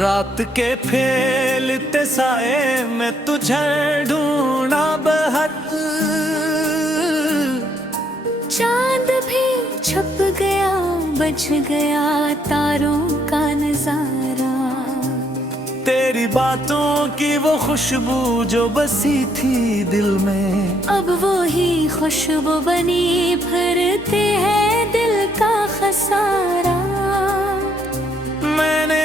रात के फैलते साए में तुझे ढूंढा बहुत, चांद भी छुप गया, बच गया तारों का नजारा। तेरी बातों की वो खुशबू जो बसी थी दिल में, अब वो ही खुशबू बनी भरते हैं दिल का खसारा। मैंने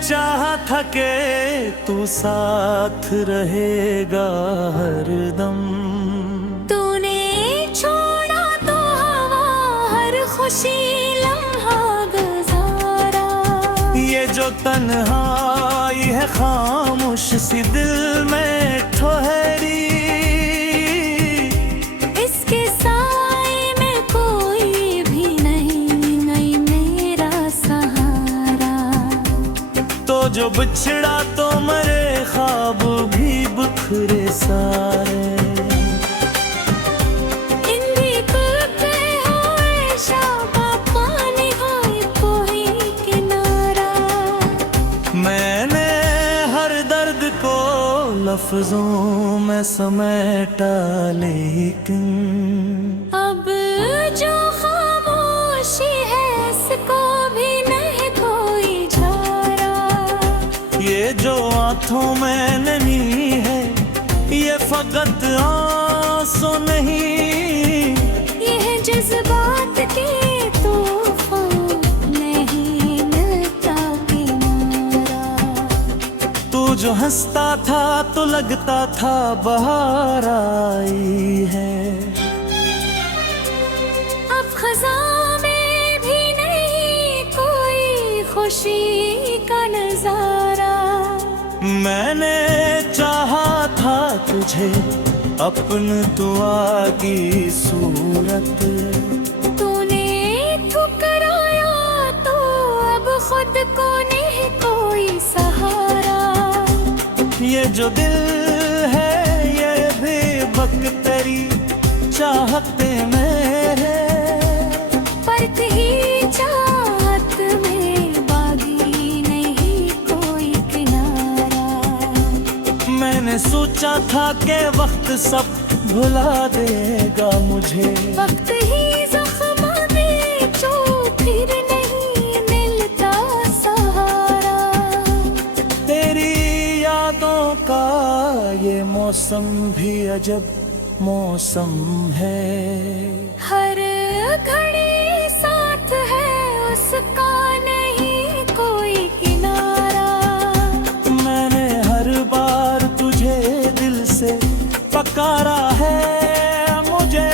चाहा था कि तू साथ रहेगा हरदम, तूने छोड़ा तो हवा हर खुशी लम्हा गुजारा। ये जो तन्हाई है खामोश सी दिल में ठहरी, इसके साए में कोई भी नहीं मेरा सहारा। तो जो बिछड़ा तो मरे ख्वाब भी बिखरे सारे। मैंने हर दर्द को लफ्जों में समेटा, लेकिन अब जो खामोशी है इसको भी नहीं कोई झारा। ये जो आंखों में नमी है ये फकत आंसू नहीं, ये है जज्बात की जो हंसता था तो लगता था बहार आई है। अब खज़ां में भी नहीं कोई खुशी का नजारा। मैंने चाहा था तुझे अपनी दुआ की सूरत, तूने ठुकराया तो अब खुद को नहीं कोई सहारा। ये जो दिल है ये भी बकतरी चाहते मेरे, पर कहीं चाहत में बागी नहीं कोई किनारा। मैंने सोचा था कि वक्त सब भुला देगा मुझे, वक्त ही ज़ख्म दे जो फिर नहीं मिलता सहारा। तेरी यादों का ये मौसम भी अजब मौसम है, हर घड़ी साथ है उसका नहीं कोई किनारा। मैंने हर बार तुझे दिल से पकारा है, मुझे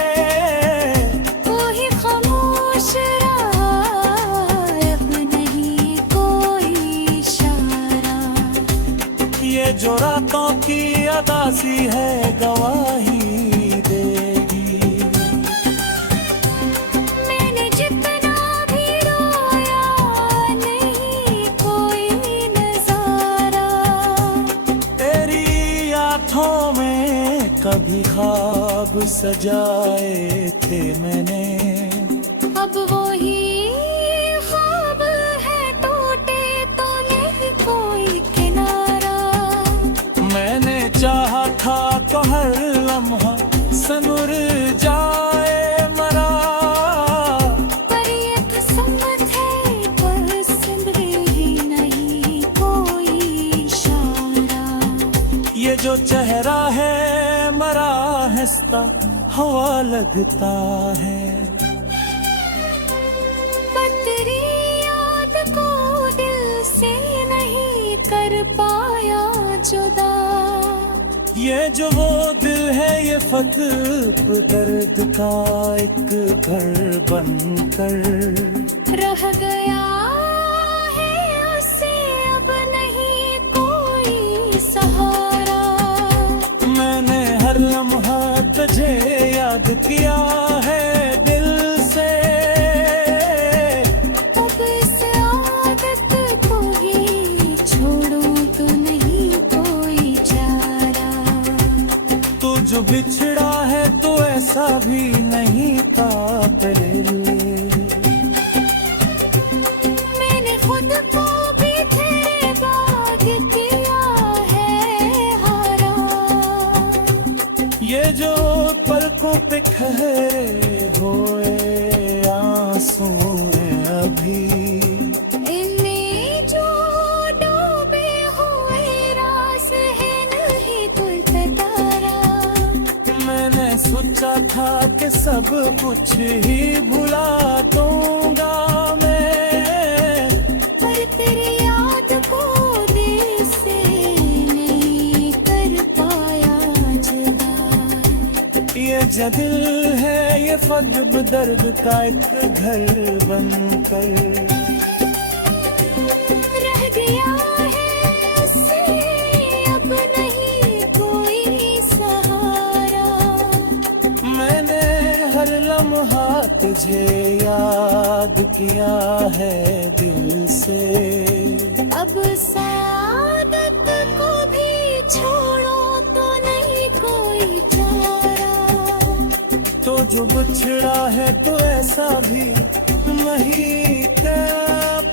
वो ही खामोश रहा, अब नहीं कोई इशारा। ये जो रातों की अदासी है गवाही देगी। मैंने जितना भी रोया नहीं कोई नजारा। तेरी आँखों में कभी ख्वाब सजाए थे मैंने, अब वो ही ख्वाब है टूटे तो नहीं कोई किनारा। मैंने चाहा था तो हर लम्हा सनुर जाए मरा, पर ये किस्मत है पर जिंदगी नहीं कोई इशारा। ये जो चेहरा है मरा हंसता हवा लगता है। पर तेरी याद को दिल से नहीं कर पाया जुदा। ये जो वो दिल है ये फतेह दर्द का एक घर बनकर रह गया है उसे अब नहीं कोई सहारा। मैंने हर लम्हा तुझे याद किया है दिल से, अब इस आदत को ही छोड़ूं तो नहीं कोई चारा। तू जो बिछड़ा है तो ऐसा भी नहीं था तेरे लिए। मैंने खुद को भी तेरे के सब कुछ ही भुला दूंगा मैं, पर तेरी याद को दिल से नहीं कर पाया जुदा। ये जो दिल है ये फजब दर्द का एक घर बनकर रह गया है, उससे अब नहीं कोई सहारा। मैंने हर लम्हा तुझे याद किया है दिल से, अब सादत को भी छोड़ो तो नहीं कोई चारा। तो जो बिछड़ा है तो ऐसा भी नहीं था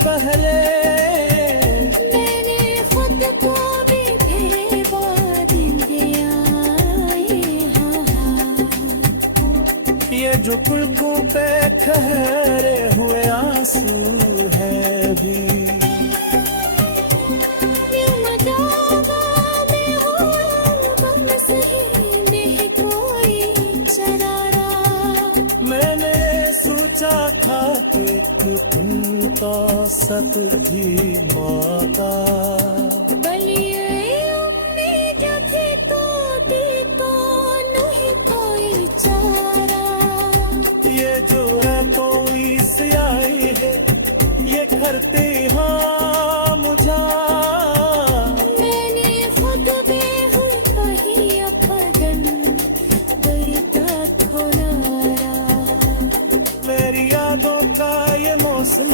पहले, मैंने खुद को भी भेवा दिया ये हाँ। ये जो पुलकों पे ठहरे हुए आंसू है भी, यूं मजावा में हूँ बम सही नहीं कोई चरारा। मैंने सोचा था कि तुम तो सत थी माता, बलिए उम्मीद थी तो दी तो नहीं कोई चारा। ये जो है कोई स्याही है ये करती हाँ मुझा, मैंने खुद भी हुई कही अपगन देता थोड़ा। मेरी यादों का ये मौसम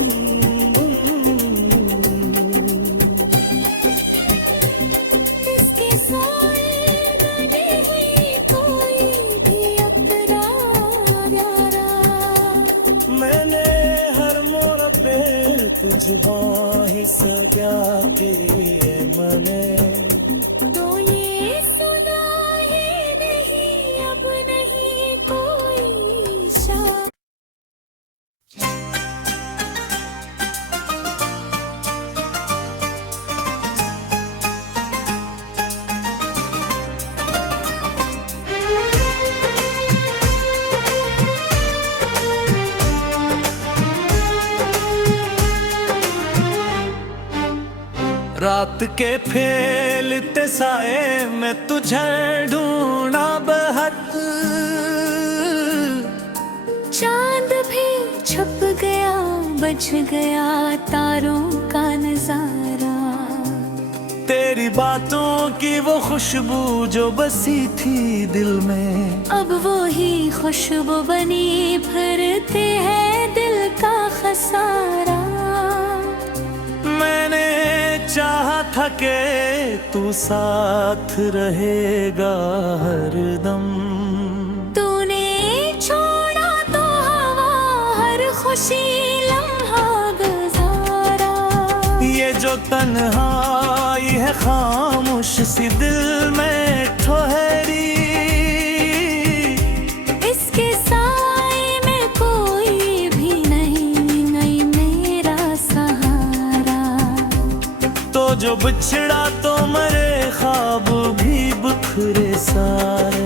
इसके साए बने हुई कोई भी अपना प्यारा। मैंने हर मोड़ पे तुझ ही सजा के मने, तो ये सुना ही नहीं अब नहीं कोई शान। रात के फैलते साए में तुझे ढूंढा बहक, चांद भी छुप गया बच गया तारों का नजारा। तेरी बातों की वो खुशबू जो बसी थी दिल में, अब वो ही खुशबू बनी भरते हैं दिल का खसारा। मैंने चाहा था कि तू साथ रहेगा हरदम, तूने छोड़ा तो हवा हर खुशी लम्हा गुजारा। ये जो तन्हाई है खामोश सी दिल में ठहरी, इसके साए में कोई भी नहीं मेरा सहारा। तो जो बिछड़ा तो मरे ख्वाब भी बिखरे सारे,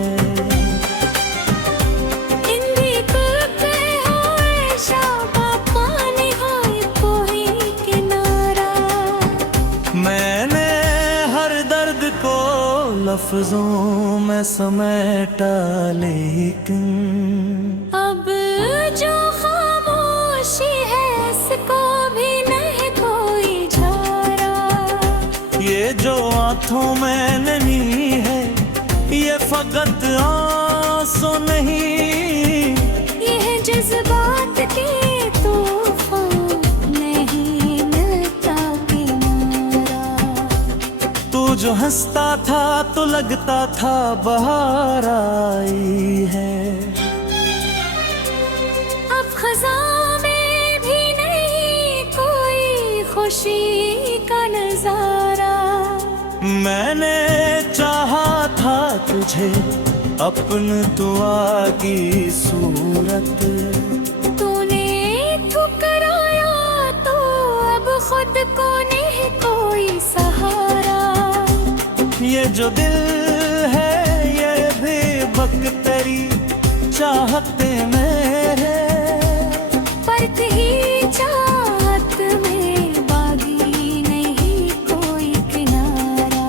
मैंने हर दर्द को लफ्जों में समेटा लेकिन अब जो खामोशी है इसको भी नहीं कोई झारा। ये जो आंखों में नहीं है ये फकत आंसू नहीं, यह जज्बात के तूफान नहीं मिलता किनारा। तू जो हंसता था तो लगता था बहार आई है, अब खज़ां में भी नहीं कोई खुशी का नजारा। मैंने चाहा था तुझे अपनी दुआ की सूरत, तूने ठुकराया तो अब खुद को नहीं कोई सहारा। ये जो दिल है ये भी बकतरी चाहते मेरे, परत ही चाहत में बागी नहीं कोई किनारा।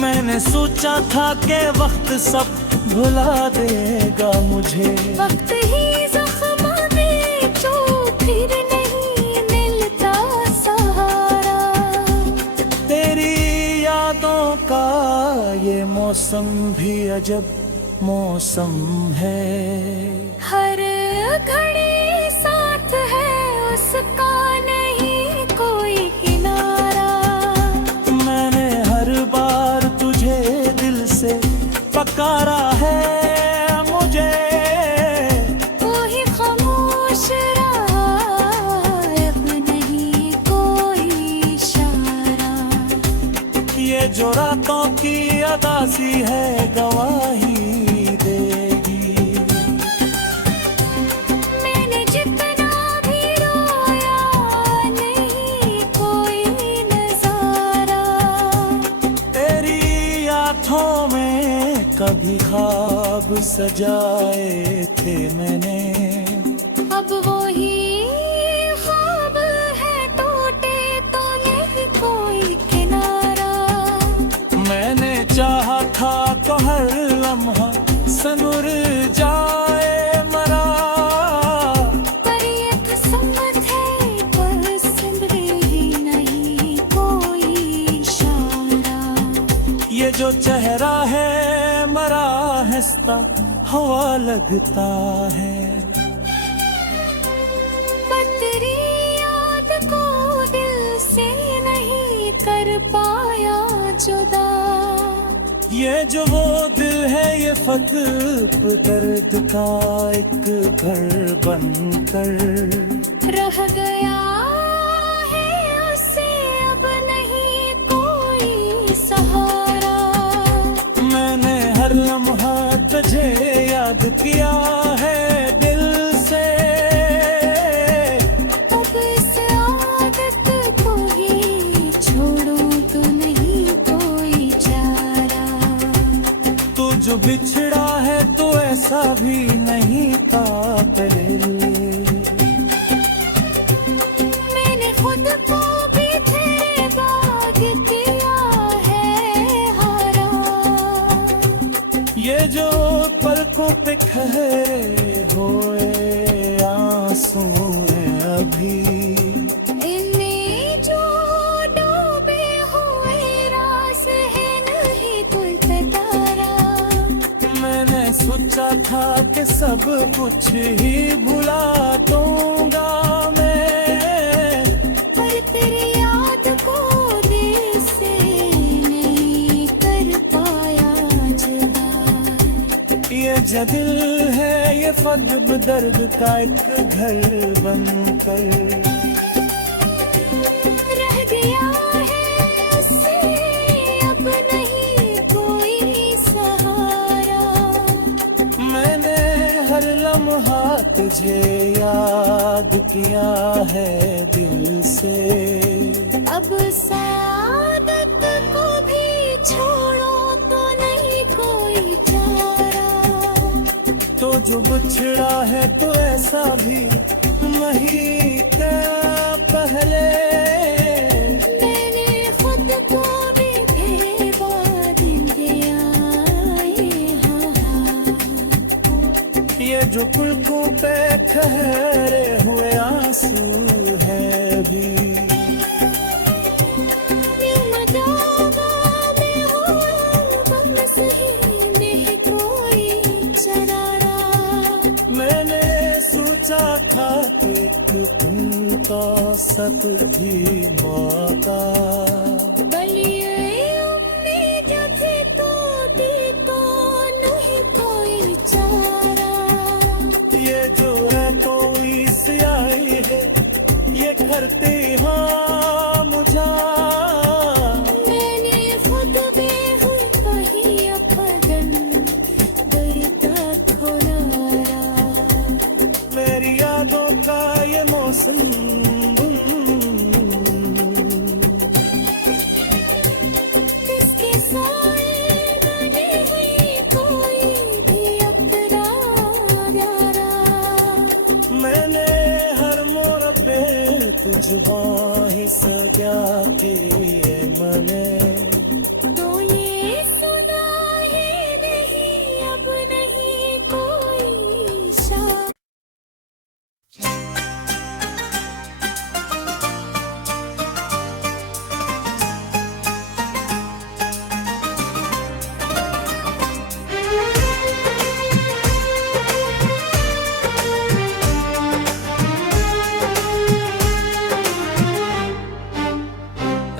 मैंने सोचा था कि वक्त सब भुला देगा मुझे, वक्त ही जख्म दे जो फिर नहीं मिलता सहारा। तेरी यादों का ये मौसम भी अजब मौसम है। हर घड़ी साथ है उसका नहीं कोई किनारा। मैंने हर बार तुझे दिल से पकारा है, मुझे वो ही खामोश रहा अब नहीं कोई इशारा। ये जो रातों की अदासी है गवाही देगी। मैंने जितना भी रोया नहीं कोई नजारा। तेरी आँखों में कभी ख्वाब सजाए थे मैंने, अब वो ही ख्वाब है टूटे तो नहीं कोई किनारा। मैंने चाहा था तो हर लम्हा सनुर जाए मरा। पर ये किस्मत है पसंद ही नहीं कोई इशारा। ये जो चेहरा है मरा हंसता हवा लगता है। पर तेरी याद को दिल से नहीं कर पाया जुदा। ये जो वो दिल है ये फतेह दर्द का एक घर बनकर रह गया है उससे अब नहीं कोई सहारा। मैंने हर लम्हा तुझे याद किया है दिल से, अब इस आदत को ही छोड़ूं तो नहीं कोई चारा। तू जो बिछड़ा है तो ऐसा भी नहीं था पहले। मैंने खुद को भी तेरे बाग किया है हारा। ये जो पलकों पे ठहरे हुए आंसू हैं अभी, इनमें जो डूबे हुए राज है नहीं कोई सितारा। मैंने सोचा था कि सब कुछ ही भुला दूंगा मैं, पर तेरी याद को दिल से नहीं कर पाया जुदा। ये जो दिल है ये फतेह दर्द का एक घर बनकर रह गया है उससे अब नहीं कोई सहारा। मैंने हर लम्हा तुझे याद किया है दिल से, अब सादत को भी छोड़ो तो नहीं कोई चारा। तो जो बिछड़ा है तो ऐसा भी नहीं था पहले। मैंने खुद को भी भेवा दिन दिया हाँ। ये जो पुलकों पे ठहरे हुए आंसू है भी, में हो बस ही नहीं कोई शरारा। मैंने सोचा था कि तुम तो सत थी माता। बलिए उम्मीद थी तो दी तो नहीं कोई चारा। ये जो है कोई स्याही है ये करती हाँ मुझा। मैंने खुद भी हुई वही अपगन डरता खोनारा। मेरी यादों का ये मौसम इसके साए बने हुई कोई भी अपना जुबां ही सजा के मने तो ये सुना ये नहीं अब नहीं कोई शक।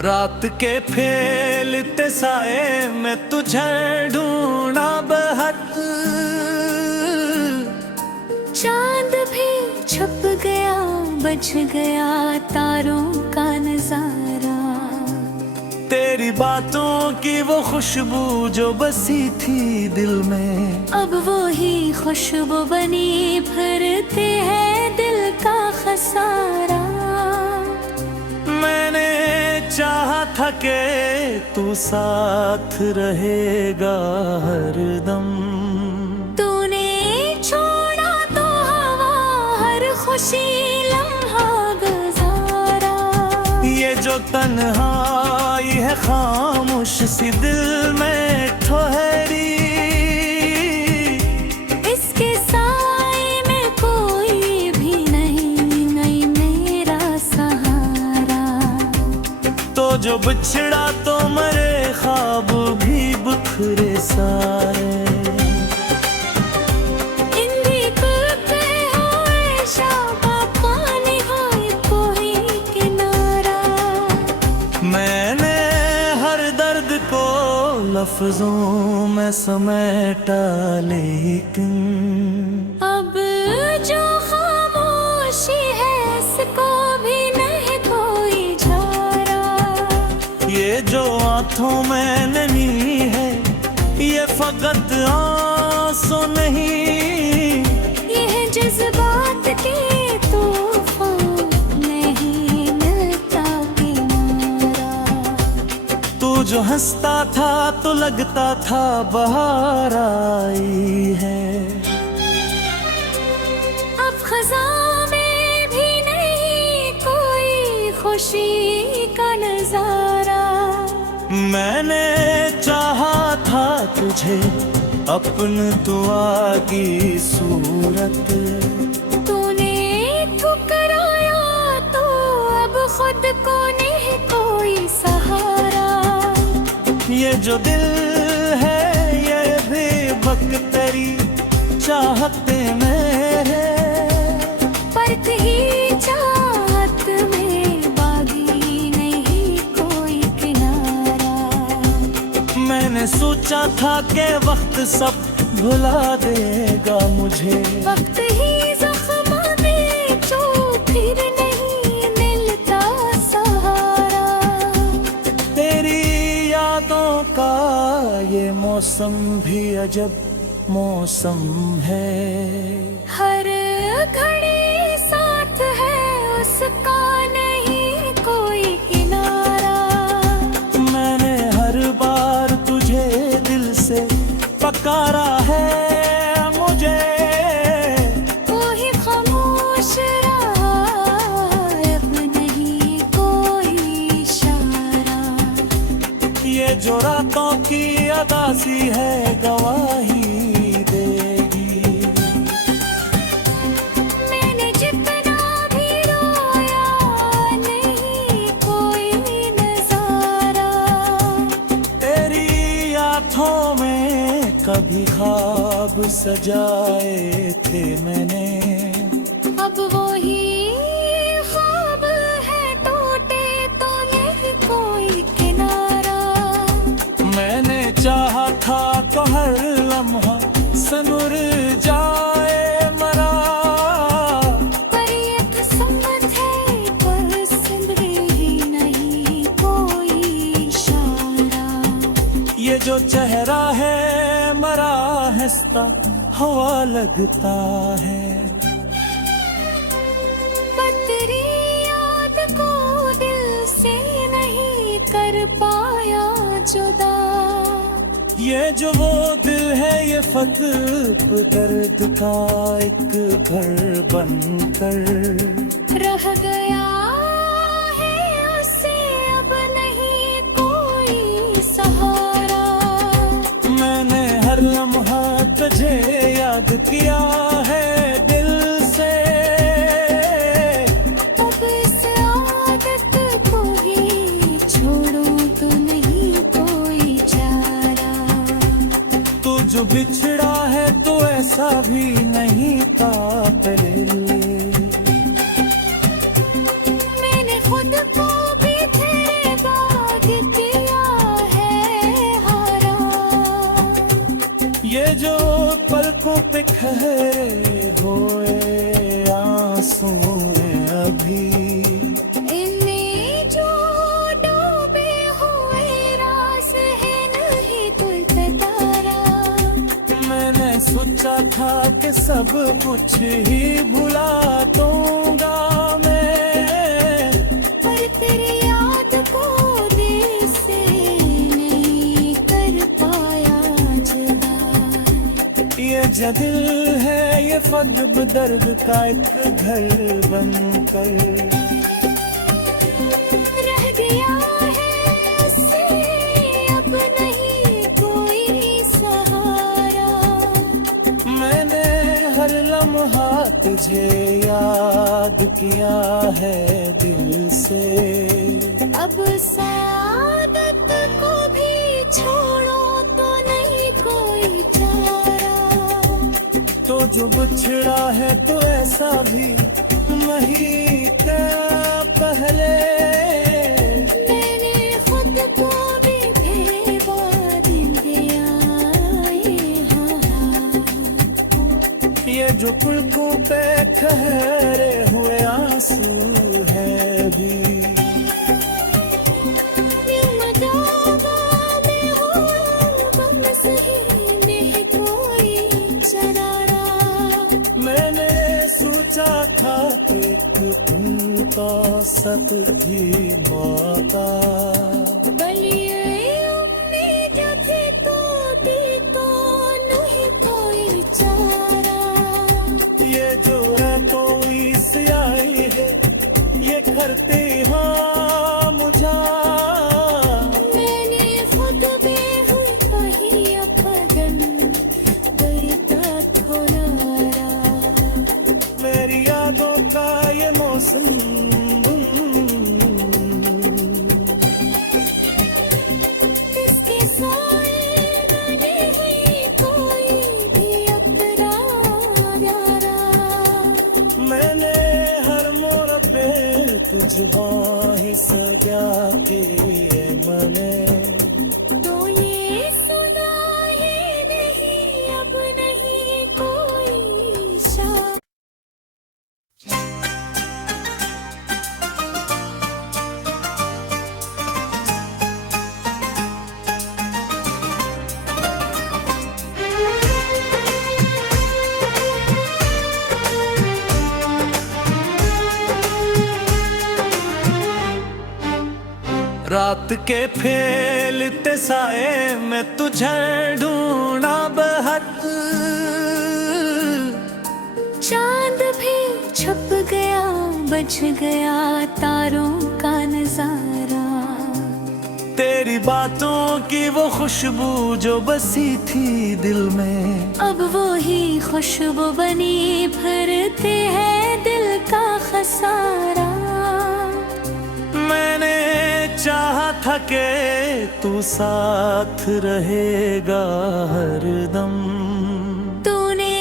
रात के फैलते साए में तुझे ढूंढा बहक, चांद भी छुप गया बच गया तारों का नजारा। तेरी बातों की वो खुशबू जो बसी थी दिल में, अब वो ही खुशबू बनी भरते हैं दिल का खसारा। मैंने चाहा था कि तू साथ रहेगा हरदम, तूने छोड़ा तो हवा हर खुशी लम्हा गुजारा। ये जो तन्हाई है खामोश सी दिल में ठहरी, इसके साए में कोई भी नहीं मेरा सहारा। तो जो बिछड़ा तो मरे ख्वाब भी बिखरे सारे। मैंने हर दर्द को लफ्जों में समेटा, लेकिन अब जो खामोशी है इसको भी नहीं कोई झारा। ये जो आंखों में नमी है ये फकत आंसू नहीं, यह जज्बात के जो हंसता था तो लगता था बहार आई है। अब खज़ां में भी नहीं कोई खुशी का नजारा। मैंने चाहा था तुझे अपनी दुआ की सूरत, तूने ठुकराया तो अब खुद को नहीं कोई सहारा। ये जो दिल है ये भी बकतरी चाहते मेरे, परख ही चाहत में बागी नहीं कोई किनारा। मैंने सोचा था कि वक्त सब भुला देगा मुझे, वक्त ही ज़ख्म में जो फिर नहीं मिलता सहारा। तेरी यादों का ये मौसम भी अजब मौसम है। हर घड़ी साथ है उसका नहीं कोई किनारा। मैंने हर बार तुझे दिल से पकारा है, मुझे कोई खामोश रहा अब नहीं कोई इशारा। ये जो रातों की अदासी है गवाही देगी। मैंने जितना भी रोया नहीं कोई नजारा। तेरी आँखों में कभी ख्वाब सजाए थे मैंने, अब वो ही ख्वाब है टूटे तो नहीं कोई किनारा। मैंने चाहा था तो हर लम्हा सनुर जाए मरा, पर ये किस्मत है पर सिमरे ही नहीं कोई इशारा। ये जो चेहरा है मरा हंसता हवा लगता है। तेरी याद को दिल से नहीं कर पाया जुदा। ये जो वो दिल है ये फतेह दर्द का एक घर बनकर रह गया किया है दिल से। अब इस आदत को ही छोड़ूं तो नहीं कोई चारा। तू जो बिछड़ा है तो ऐसा भी नहीं था पहले। मैंने खुद को भी तेरे बाद किया है हारा। ये जो पलकों पे ठहरे हुए आंसू हैं अभी, इनमें जो डूबे हुए राज है नहीं कोई तारा। मैंने सोचा था कि सब कुछ ही भुला दूंगा मैं, पर तेरी याद को दिल से नहीं कर पाया जुदा। ये जो दिल है ये फदब दर्द का एक घर बनकर रह गया है उससे अब नहीं कोई सहारा। मैंने हर लम्हा तुझे याद किया है दिल से। अब सादत को भी छोड़ो तो नहीं कोई चारा। तो जो बिछड़ा है तो ऐसा भी नहीं था पहले। मैंने खुद को भी बेबाद दिया हाँ। ये जो पुलकों पे ठहरे हुए आंसू है भी, में हूँ बस ही नहीं कोई शरारा। मैंने सोचा था एक तुम तो सत थी माता। बलिए उम्मीद थी तो भी तो नहीं कोई चारा। ये जो है कोई स्याही है ये करती हाँ मुझा। मैंने खुद भी हुई कहीं अपगन करता थोड़ा। मेरी यादों का ये मौसम इसके साए बने हुई कोई भी अपना प्यारा। मैंने हर मोड़ पे तुझ ही सजा के मने। तो ये सुना ये नहीं अब नहीं कोई शा। रात के फैलते साए में तुझे ढूंढा बहक। चांद भी छुप गया बच गया तारों का नजारा। तेरी बातों की वो खुशबू जो बसी थी दिल में, अब वो ही खुशबू बनी भरते हैं दिल का खसारा। मैंने चाहा था कि तू साथ रहेगा हरदम। तूने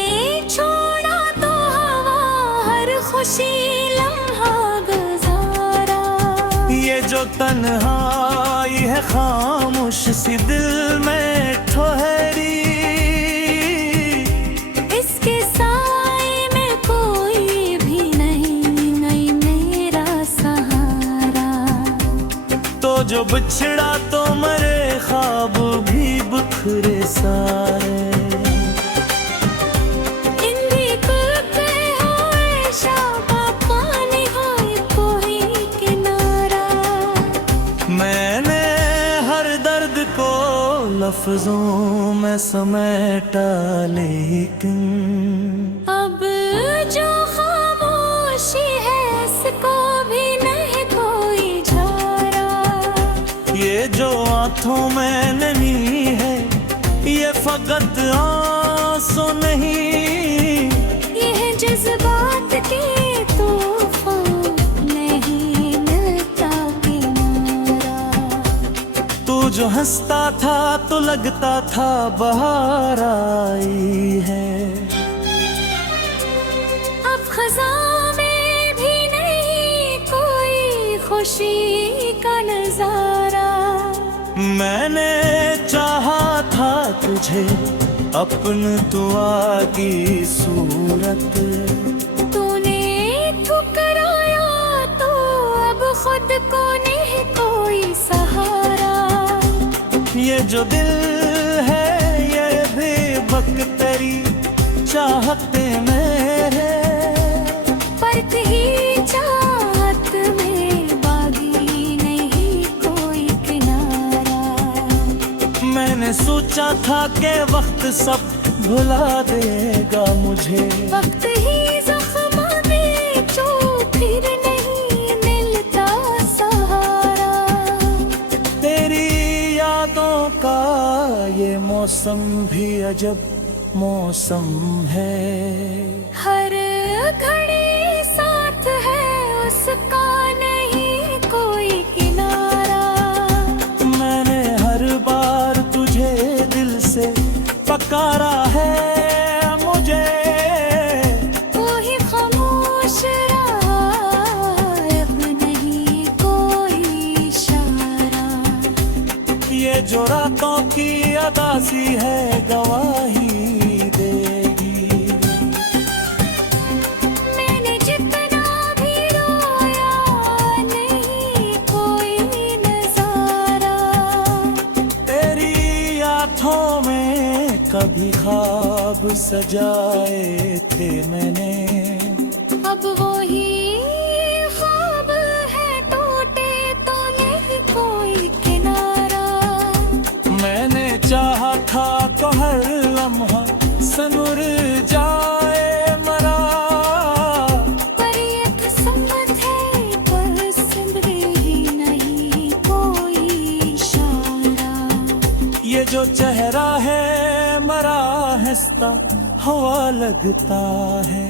छोड़ा तो हवा हर खुशी लम्हा गुजारा। ये जो तन्हाई है खामोश सी दिल में ठहरी, इसके साए में कोई भी नहीं मेरा सहारा। तो जो बिछड़ा तो मरे ख्वाब भी बिखरे सारे। मैंने हर दर्द को लफ्जों में समेटा लेकिन अब जो खामोशी है इसको भी नहीं कोई झारा। ये जो आंखों में नमी है ये फकत आंसू नहीं के तूफान नहीं मिलता किनारा। तू जो हंसता था तो लगता था बहार आई है। अब खज़ां में भी नहीं कोई खुशी का नजारा। मैंने चाहा था तुझे अपन दुआ की सूरत, तूने ठुकराया तो अब खुद को नहीं कोई सहारा। ये जो दिल है ये भी बकतरी चाहते मेरे, पर कहीं चाहत में बागी नहीं कोई किनारा। मैंने सोचा था कि वक्त सब भुला देगा मुझे, वक्त ही ज़ख्म में जो फिर नहीं मिलता सहारा। तेरी यादों का ये मौसम भी अजब मौसम है। हर घड़ी साथ है उसका नहीं कोई किनारा। मैंने हर बार तुझे दिल से पकारा है, मुझे कोई खामोश रहा अब नहीं कोई इशारा। ये जो रातों की अदासी है गवाही देगी। मैंने जितना भी रोया नहीं कोई नजारा। तेरी आँखों में कभी ख्वाब सजाए थे मैंने, अब वही ख्वाब है टूटे तो नहीं कोई किनारा। मैंने चाहा था तो हर लम्हा सनुर जाए मरा। पर ये किस्मत है पर सिमरे ही नहीं कोई इशारा। ये जो चेहरा है मरा हंसता हवा लगता है।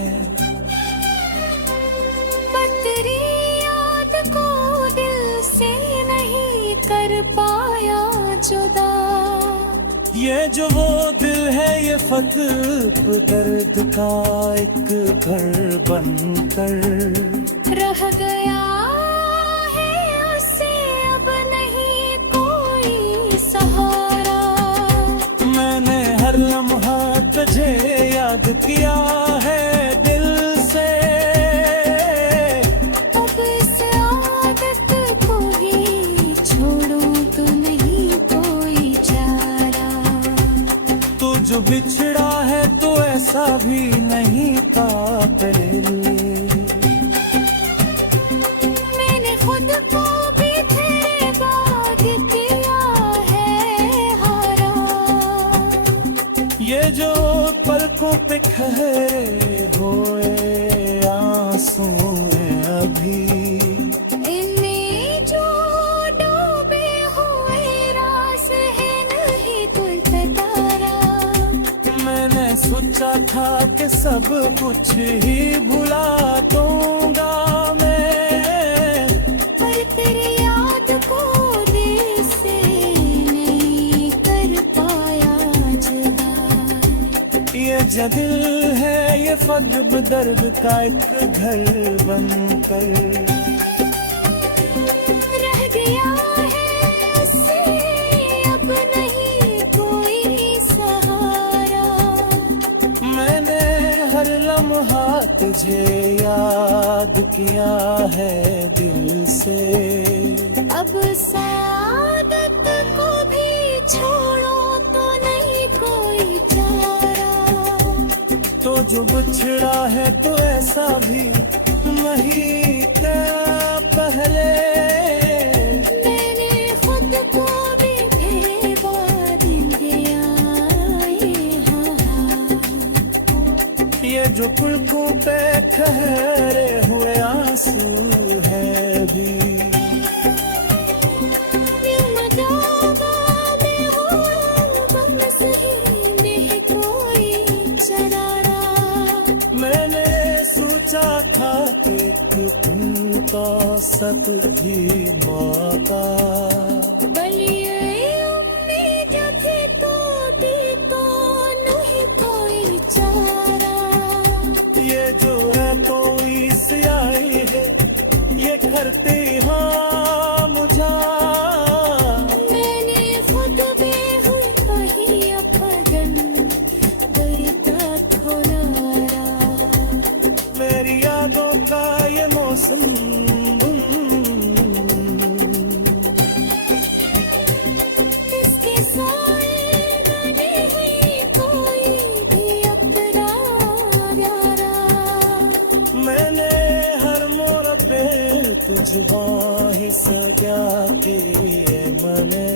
पर तेरी याद को दिल से नहीं कर पाया जुदा। ये जो वो दिल है ये फतह दर्द का एक घर बनकर रह गया है उससे अब नहीं कोई सहारा। मैंने हर लम्हा तुझे याद किया है दिल से, अब इस आदत को ही छोड़ूं तो नहीं कोई चारा। तू जो बिछड़ा है तो ऐसा भी नहीं था तेरे लिए। मैंने खुद को भी तेरे बाग किया है हारा। ये जो पलकों पे ठहरे हुए आंसू हैं अभी, इनमें जो डूबे हुए राज है नहीं कोई तारा। मैंने सोचा था कि सब कुछ ही भुला दूंगा मैं, पर तेरी याद को दिल से नहीं कर पाया जुदा। ये जो दिल है ये फजब दर्द का एक घर बनकर रह गया है उससे अब नहीं कोई सहारा। मैंने हर लम्हा तुझे याद किया है दिल से। अब सादत को भी छोड़ो तो नहीं कोई चारा। तो जो बिछड़ा है तो ऐसा भी नहीं था पहले। मैंने खुद को भी बेवा दिया ये जो पुलकों पे ठहरे हुए आंसू है भी, मैंने सोचा एक उनका सत भी माता। बलिए उम्मीद थी तो दी तो नहीं कोई चारा। ये जो है कोई सियाही है ये करती हाँ मुझा। मैंने खुद भी हुई कहीं अपगन डरता थोड़ा। मेरी यादों का ये मौसम इसके साए बने हुई कोई भी अपना प्यारा। मैंने हर मोड़ पे तुझ ही सजा के मने।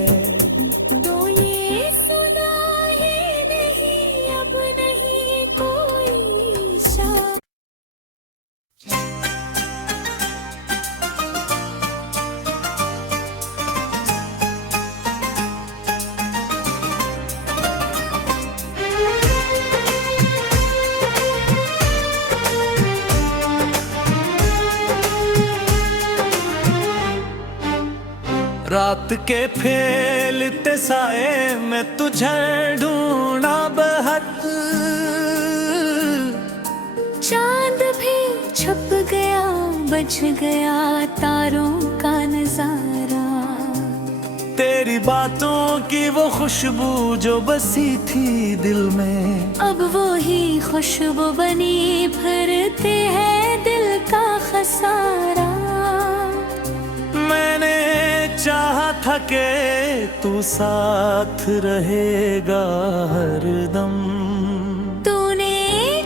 तो ये सुना ही नहीं अब नहीं कोई शान। रात के फैलते साए में तुझे ढूंढा बहत। चांद भी छुप गया बच गया तारों का नजारा। तेरी बातों की वो खुशबू जो बसी थी दिल में। अब वो ही खुशबू बनी भरते हैं दिल का खसारा। मैंने चाहा था कि तू साथ रहेगा हरदम। तूने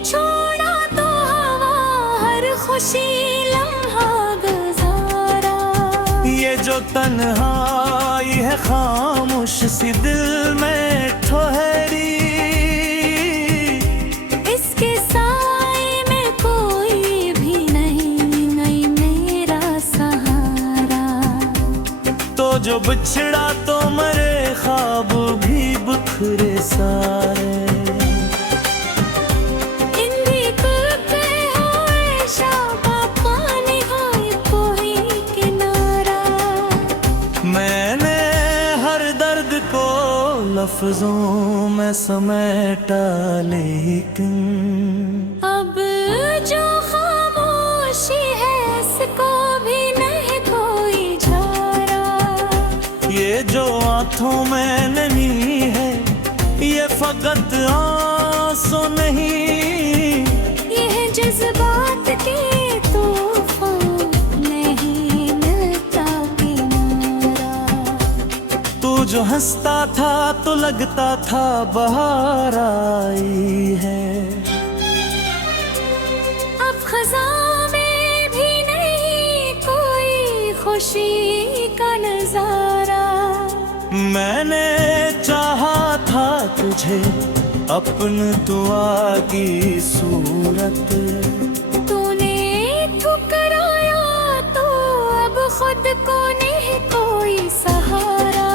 छोड़ा तो हवा हर खुशी लम्हा गुजारा। ये जो तन्हाई है खामोश सी दिल में ठहरी। इसके साए में कोई भी नहीं नहीं मेरा सहारा। तो जो बिछड़ा तो मरे ख्वाब भी बिखरे सारे। मैंने हर दर्द को लफ्जों में समेटा लेकिन अब जो खामोशी है इसको भी नहीं कोई झारा। ये जो आंखों में नमी है ये फकत आंसू नहीं। ये जज्बात के तूफान नहीं मिलता किनारा। तू जो हंसता था तो लगता था बहार आई है। अब खज़ां में भी नहीं कोई खुशी का नजारा। मैंने चाहा था तुझे अपनी दुआ की सूरत। तूने ठुकराया तो अब खुद को नहीं कोई सहारा।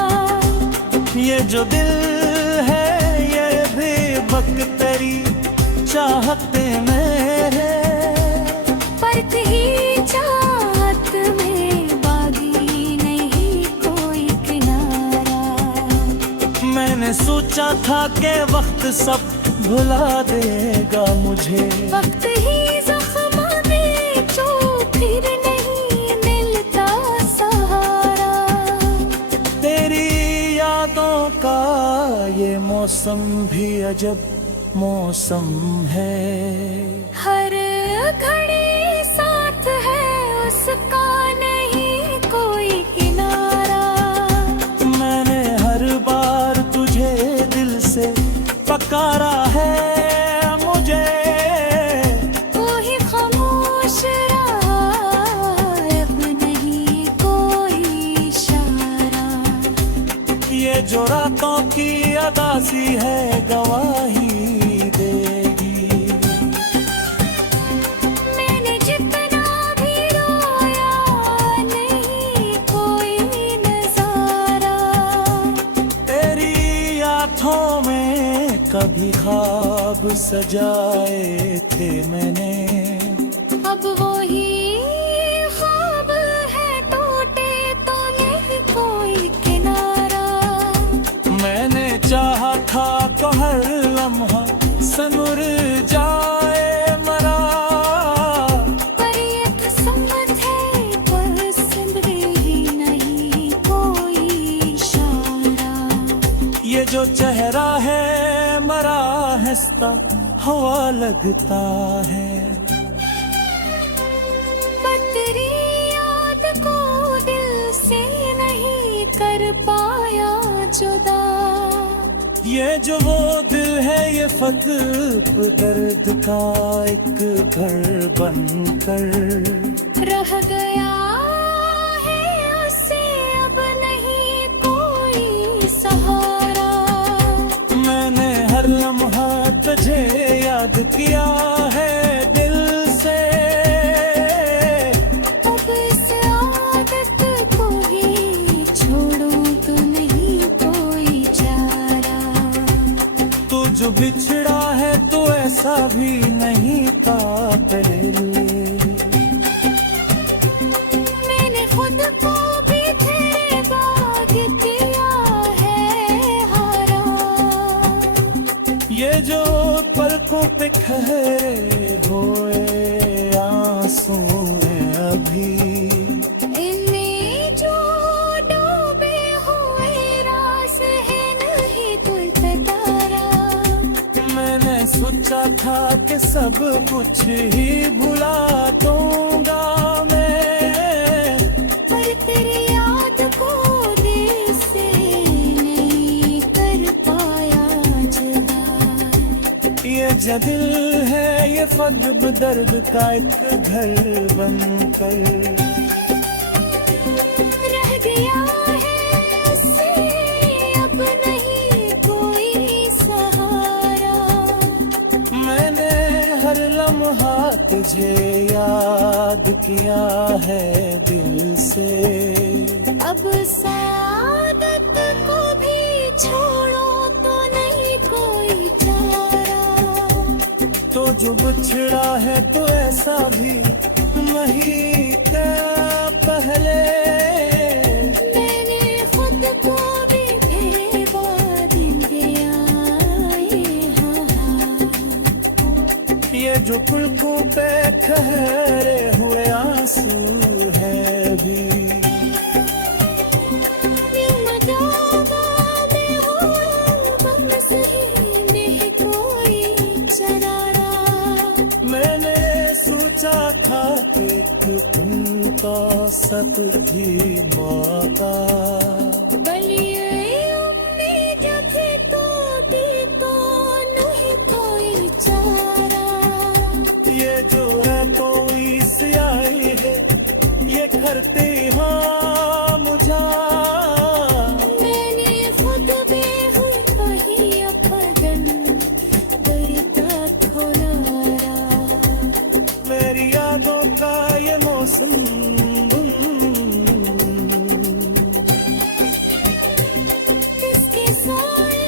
ये जो दिल है ये भी बकतरी चाहते मेरे। फर्क ही चाहत में बागी नहीं कोई किनारा। मैंने सोचा था कि वक्त सब भुला देगा मुझे। वक्त ही जख्म दे जो फिर नहीं मिलता सहारा। तेरी यादों का ये मौसम भी अजब मौसम है। हर घड़ी साथ है उसका नहीं कोई किनारा। मैंने हर बार तुझे दिल से पकारा है मुझे। वो ही खामोश रहा अब नहीं कोई इशारा। ये जो रातों की अदासी है गवाही देगी। मैंने जितना भी रोया नहीं कोई नजारा। तेरी आँखों में कभी ख्वाब सजाए थे मैंने। अब वो ही जो चेहरा है मरा हंसता हवा लगता है। पर तेरी याद को दिल से नहीं कर पाया जुदा। ये जो वो दिल है ये फतेह दर्द का एक घर बनकर रह गया है उसे अब नहीं कोई सहारा। मैंने हर लम्हा तुझे याद किया है दिल से। अब इस आदत को ही छोड़ूं तो नहीं कोई चारा। तू जो बिछड़ा है तो ऐसा भी नहीं था पहले। मैंने खुद को भी तेरे बाग किया है हारा। ये जो पलकों पे ठहरे हुए आंसू हैं अभी। इनमें जो डूबे हुए राज है नहीं कोई तारा। मैंने सोचा था कि सब कुछ ही भुला दूंगा मैं। पर तेरी याद को दिल से नहीं कर पाया जुदा। ये जो दिल है ये फतेह दर्द का एक घर बनकर रह गया है उससे अब नहीं कोई सहारा। मैंने हर लम्हा तुझे याद किया है दिल से। अब सादत को भी छोड़ो तो नहीं कोई चारा। तो जो बिछड़ा है तो ऐसा भी नहीं था पहले। मैंने खुद को भी तेरे बाद दिया ये जो पुलकों पे ठहरे हुए आंसू है भी। मैंने सोचा था कि तुम तो सब थी माता। ये जो है कोई स्याही है ये करती हाँ मुझा। मैंने खुद भी हुई कहीं अपगन डरता खोनारा। मेरी यादों का ये मौसम इसके साए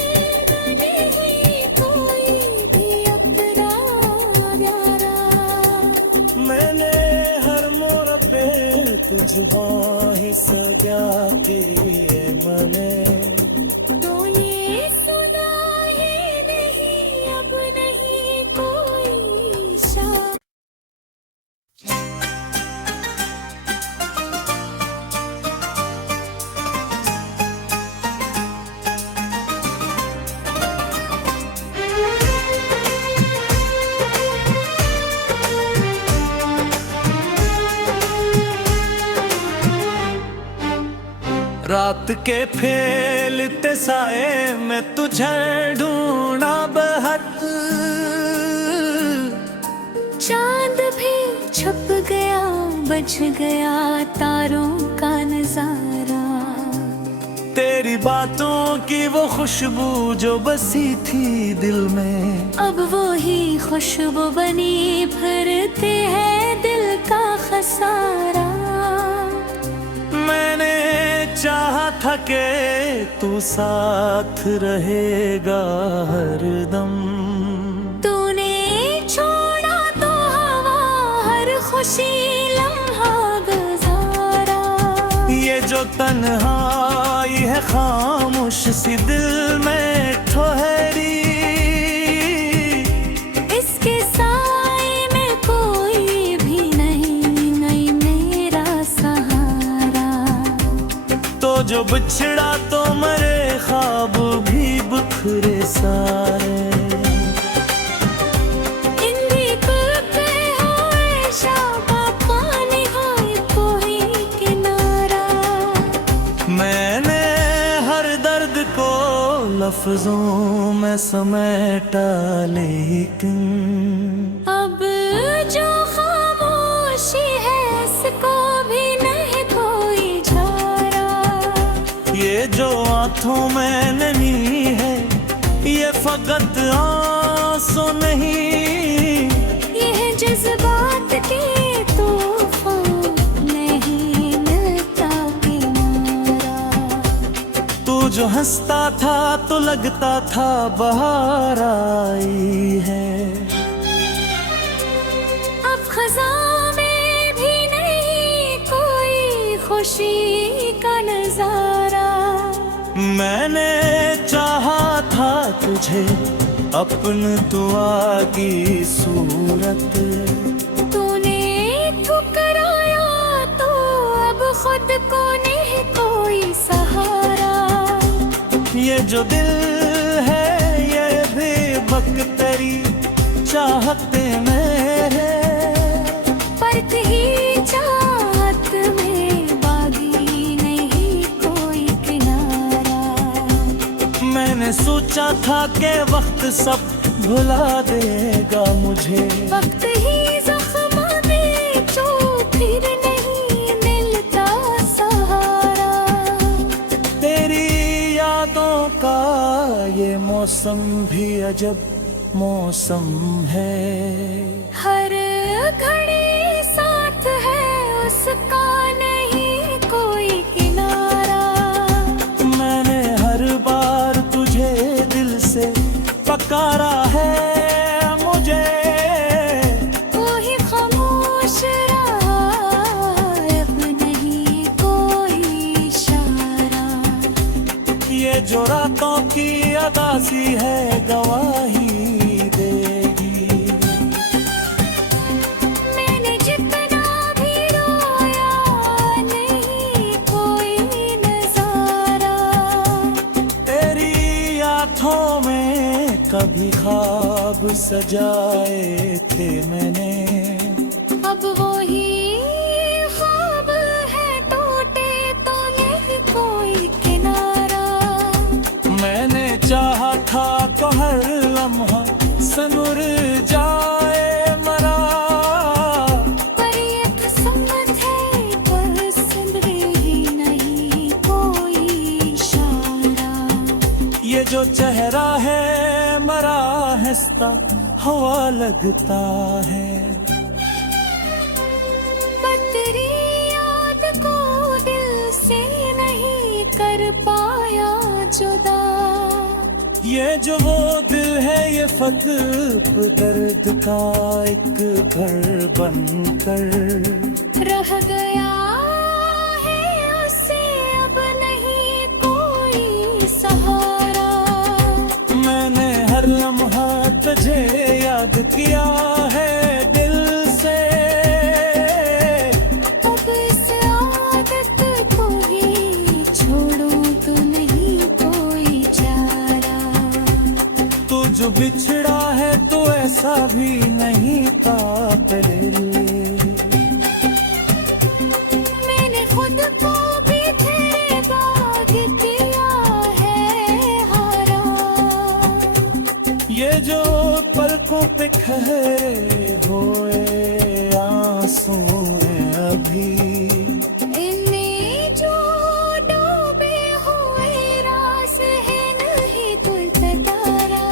बने हुई कोई भी अपना प्यारा। मैंने हर मोड़ पे तुझको ही सजा के मने। तो ये सुना ही नहीं अब नहीं कोई शान। रात के फैलते साए में तुझे ढूंढा बहक। चांद भी छुप गया बच गया तारों का नजारा। तेरी बातों की वो खुशबू जो बसी थी दिल में। अब वो ही खुशबू बनी भरते हैं दिल का खसारा। मैंने चाहा था कि तू साथ रहेगा हरदम। तूने छोड़ा तो हवा हर खुशी लम्हा गुजारा। ये जो तन्हाई है खामोश सी दिल में ठहरी। इसके साए में कोई भी नहीं मेरा सहारा। तो जो बिछड़ा तो मरे ख्वाब भी सारे मैंने हर दर्द को लफ्जों में समेटा, लेकिन अब जो खामोशी है इसको भी नहीं कोई झारा। ये जो आंखों में नहीं है ये फकत आंसू नहीं, यह जज्बात की तूफान नहीं मिलता किनारा। तू जो हंसता था तो लगता था बाहर आई है, अब खज़ां में भी नहीं कोई खुशी का नजारा। मैंने चाहा था तुझे अपनी दुआ की सूरत, तूने ठुकराया तो अब खुद को नहीं कोई सहारा। ये जो दिल है ये भी बकतरी चाहते मेरे, परत ही चाहत में बागी नहीं कोई किनारा। मैंने सोचा था कि वक्त सब भुला देगा मुझे, वक्त ही ज़ख्म दे जो फिर नहीं मिलता सहारा। तेरी यादों का ये मौसम भी अजब मौसम है, हर घड़ी साथ है उसका नहीं कोई किनारा। मैंने हर बार तुझे दिल से पकारा है, मुझे कोई खामोश रहा अब नहीं कोई इशारा। ये जो रातों की अदासी है गवाही देगी। मैंने जितना भी रोया नहीं कोई नजारा। तेरी आँखों में कभी ख्वाब सजाए थे मैंने, अब वही ख्वाब है टूटे तो नहीं कोई किनारा। मैंने चाहा था तो हर लम्हा सनुर जाए मरा, पर ये किस्मत है पसंद ही नहीं कोई इशारा। ये जो चेहरा है मरा हंसता हवा लगता है, पर तेरी याद को दिल से नहीं कर पाया जुदा। ये जो वो दिल है ये फतह दर्द का एक घर बनकर रह गया है उससे अब नहीं कोई सहारा। मैंने हर लम्हा तुझे याद किया है दिल से, अब इस आदत को ही छोड़ूं तो नहीं कोई चारा। तू जो बिछड़ा है तो ऐसा भी नहीं था पहले, मैंने खुद को भी तेरे बाग किया है हारा। ये जो पलकों पे ठहरे हुए आंसू हैं अभी, इनमें जो डूबे हुए राज है नहीं कोई ततारा।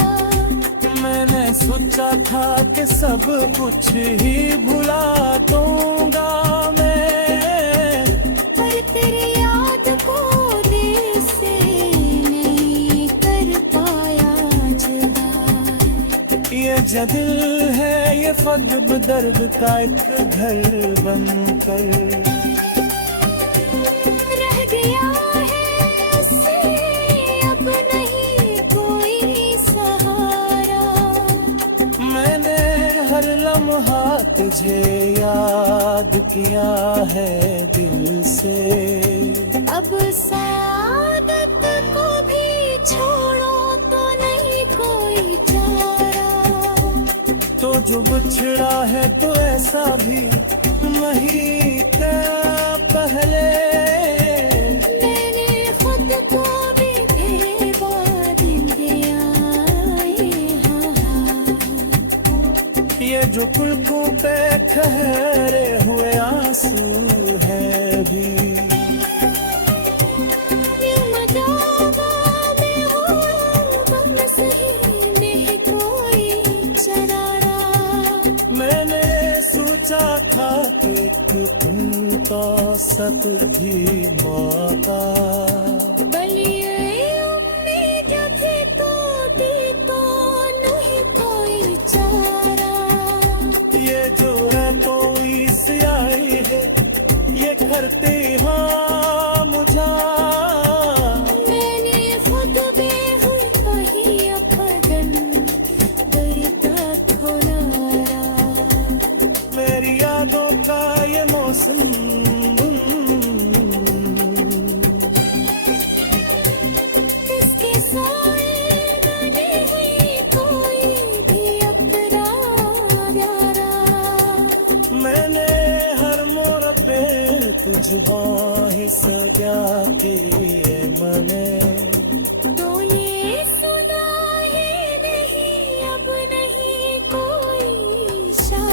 मैंने सोचा था कि सब कुछ ही भुला दूंगा मैं, पर तेरी याद को दिल से नहीं कर पाया जुदा। ये जो दिल है ये फजब दर्द का एक घर बनकर रह गया है उससे अब नहीं कोई सहारा। मैंने हर लम्हा तुझे याद किया है दिल से, अब सादत को भी छोड़ो तो नहीं जो बिछड़ा है तो ऐसा भी नहीं था पहले। मैंने खुद को भी बेबाद दिया, हाँ हाँ। ये जो पुलकों पे ठहरे हुए आंसू है भी, ये मजावा में हूँ बस ही नहीं कोई शरारा। मैंने सोचा था कि तुम तो सत भी मौका। बलिए उम्मीद थी तो दी तो नहीं कोई चारा। ये जो है तो इसे आई है ये करते हाँ मुझा। मैंने खुद भी हुई कही अपगन डरता थोड़ा। मेरी यादों का ये मौसम इसके साए बने हुई कोई भी अपना प्यारा। मैंने हर मोड़ पे तुझ बाहें सजा के मने। तो ये सुना ही नहीं अब नहीं कोई शा।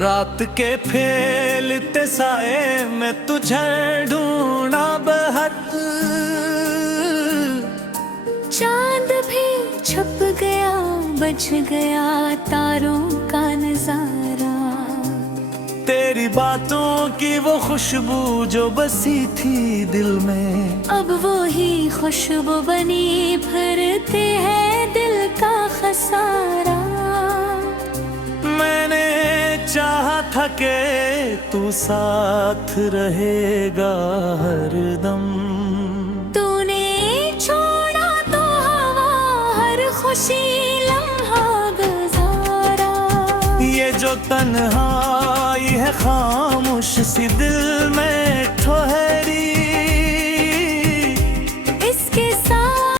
रात के फैलते साए में तुझे ढूंढा बहक। चांद भी छुप गया बच गया तारों का नजारा। तेरी बातों की वो खुशबू जो बसी थी दिल में, अब वो ही खुशबू बनी भरते हैं दिल का खसारा। मैंने चाहा था कि तू साथ रहेगा हरदम। तूने छोड़ा तो हवा हर खुशी लम्हा गुजारा। ये जो तन्हाई है खामोश सी दिल में